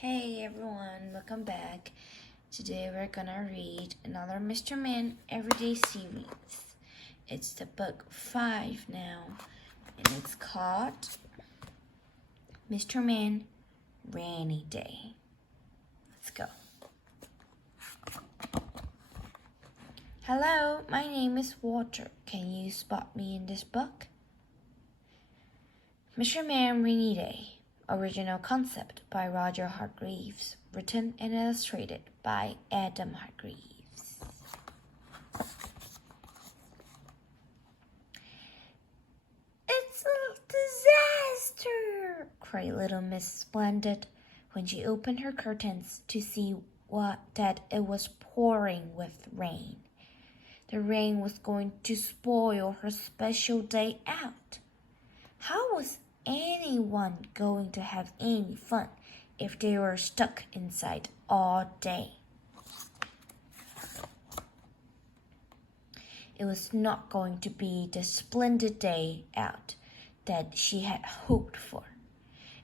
Hey everyone, welcome back. Today we're gonna read another Mr.Man Everyday series. It's the book 5 now, and it's called Mr.Man Rainy Day. Let's go. Hello, my name is Walter. Can you spot me in this book? Mr.Man Rainy Day. Original concept by Roger Hargreaves, written and illustrated by Adam Hargreaves. It's a disaster, cried little Miss Splendid when she opened her curtains to see that it was pouring with rain. The rain was going to spoil her special day out. How was anyone going to have any fun if they were stuck inside all day? It was not going to be the splendid day out that she had hoped for.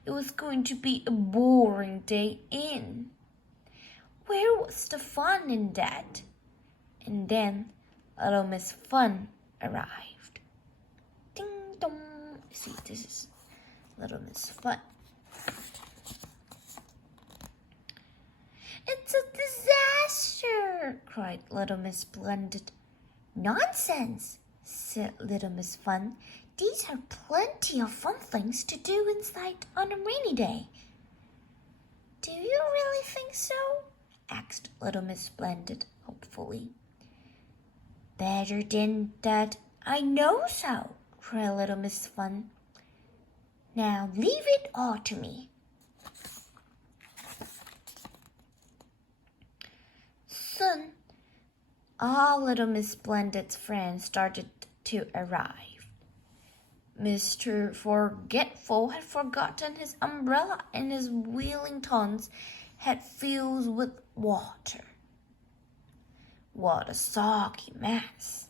It was going to be a boring day in. Where was the fun in that? And then little Miss Fun arrived. Ding dong. See, this is Little Miss Fun. It's a disaster, cried Little Miss Splendid. Nonsense, said Little Miss Fun. These are plenty of fun things to do inside on a rainy day. Do you really think so? Asked Little Miss Splendid hopefully. Better than that, I know so, cried Little Miss Fun. Now leave it all to me. Soon, all Little Miss Splendid's friends started to arrive. Mr. Forgetful had forgotten his umbrella and his Wellingtons had filled with water. What a soggy mess.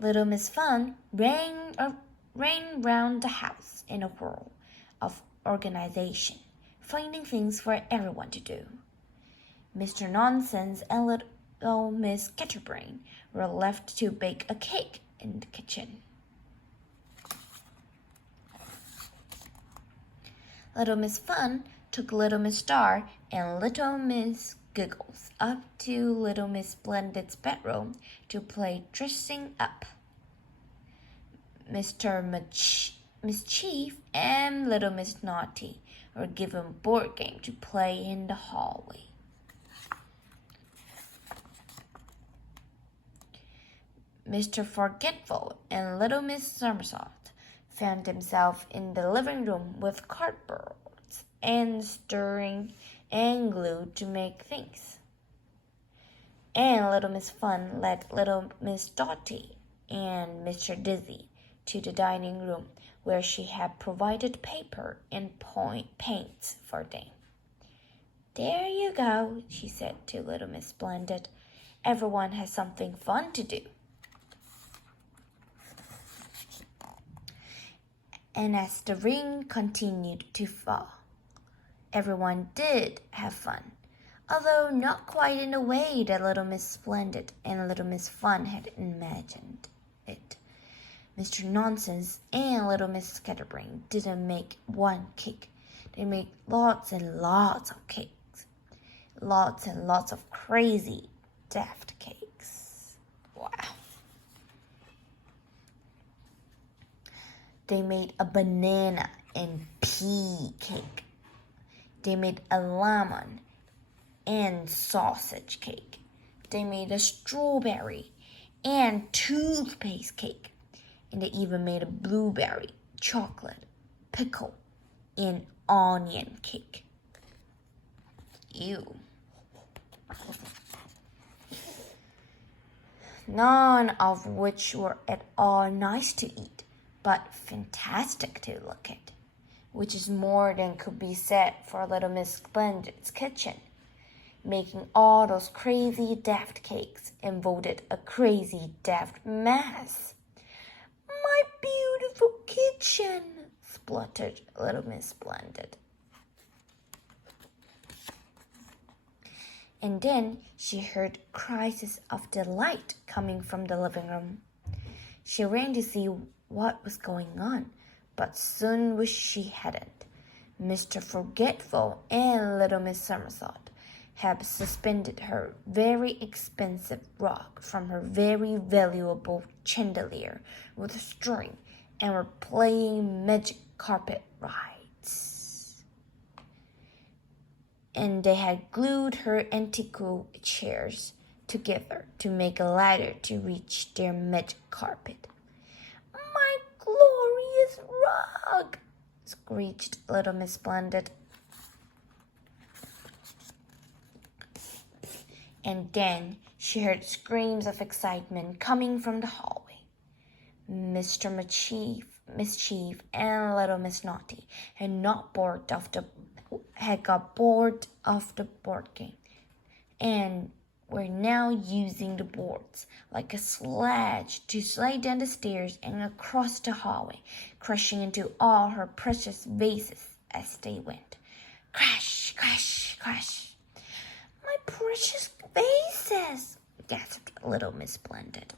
Little Miss Fun ran round the house in a whirl of organization, finding things for everyone to do. Mr. Nonsense and little Miss Scatterbrain were left to bake a cake in the kitchen. Little Miss Fun took Little Miss Star and Little Miss Giggles up to Little Miss Splendid's bedroom to play dressing up. Mr. Mischief and Little Miss Naughty were given board game to play in the hallway. Mr. Forgetful and Little Miss Somersault found themselves in the living room with cardboards and stirring and glue to make things. And Little Miss Fun led Little Miss Dotty and Mr. Dizzy to the dining room where she had provided paper and paints for them. There you go, she said to Little Miss Splendid. Everyone has something fun to do. And as the rain continued to fall, everyone did have fun, although not quite in the way that Little Miss Splendid and Little Miss Fun had imagined it. Mr. Nonsense and Little Miss Scatterbrain didn't make one cake. They made lots and lots of cakes. Lots and lots of crazy, daft cakes. Wow. They made a banana and pea cake. They made a lemon and sausage cake. They made a strawberry and toothpaste cake. And they even made a blueberry, chocolate, pickle, and onion cake. Ew. None of which were at all nice to eat, but fantastic to look at, which is more than could be said for Little Miss Splendid's kitchen. Making all those crazy daft cakes involved a crazy daft mess. My beautiful kitchen kitchen, spluttered little Miss Splendid. And then she heard cries of delight coming from the living room. She ran to see what was going on, but soon wished she hadn't. Mr. Forgetful and little Miss Somersault had suspended her very expensive rug from her very valuable chandelier with a string and were playing magic carpet rides. And they had glued her antique chairs together to make a ladder to reach their magic carpet. "My glorious rug!" screeched little Miss Splendid. And then she heard screams of excitement coming from the hallway. Mr. Mischief and little Miss Naughty had got bored of the board game and were now using the boards like a sledge to slide down the stairs and across the hallway, crushing into all her precious vases as they went. Crash, crash, crash. "My precious vases!" gasped little Miss Splendid.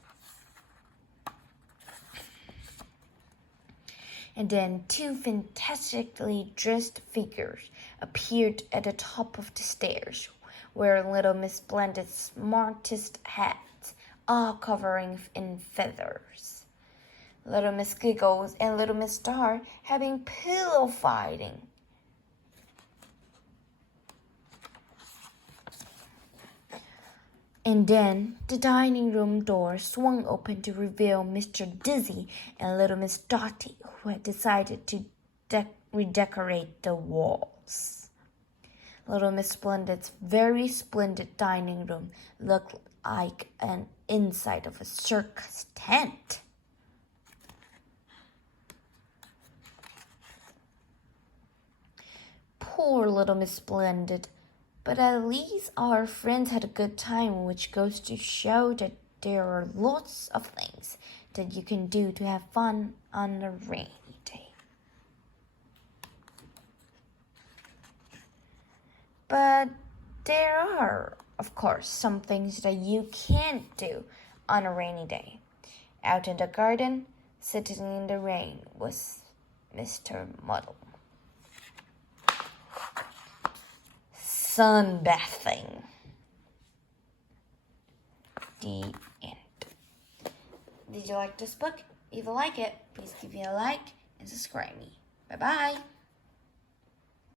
And then two fantastically dressed figures appeared at the top of the stairs, wearing little Miss Splendid's smartest hats, all covering in feathers. Little Miss Giggles and little Miss Star having pillow fighting. And then the dining room door swung open to reveal Mr. Dizzy and little Miss Dotty, who had decided to redecorate the walls. Little Miss Splendid's very splendid dining room looked like an inside of a circus tent. Poor little Miss Splendid. But at least our friends had a good time, which goes to show that there are lots of things that you can do to have fun on a rainy day. But there are, of course, some things that you can't do on a rainy day. Out in the garden, sitting in the rain, was Mr. Muddle. Sunbathing. The end. Did you like this book? If you like it, please give me a like and subscribe me. Bye-bye.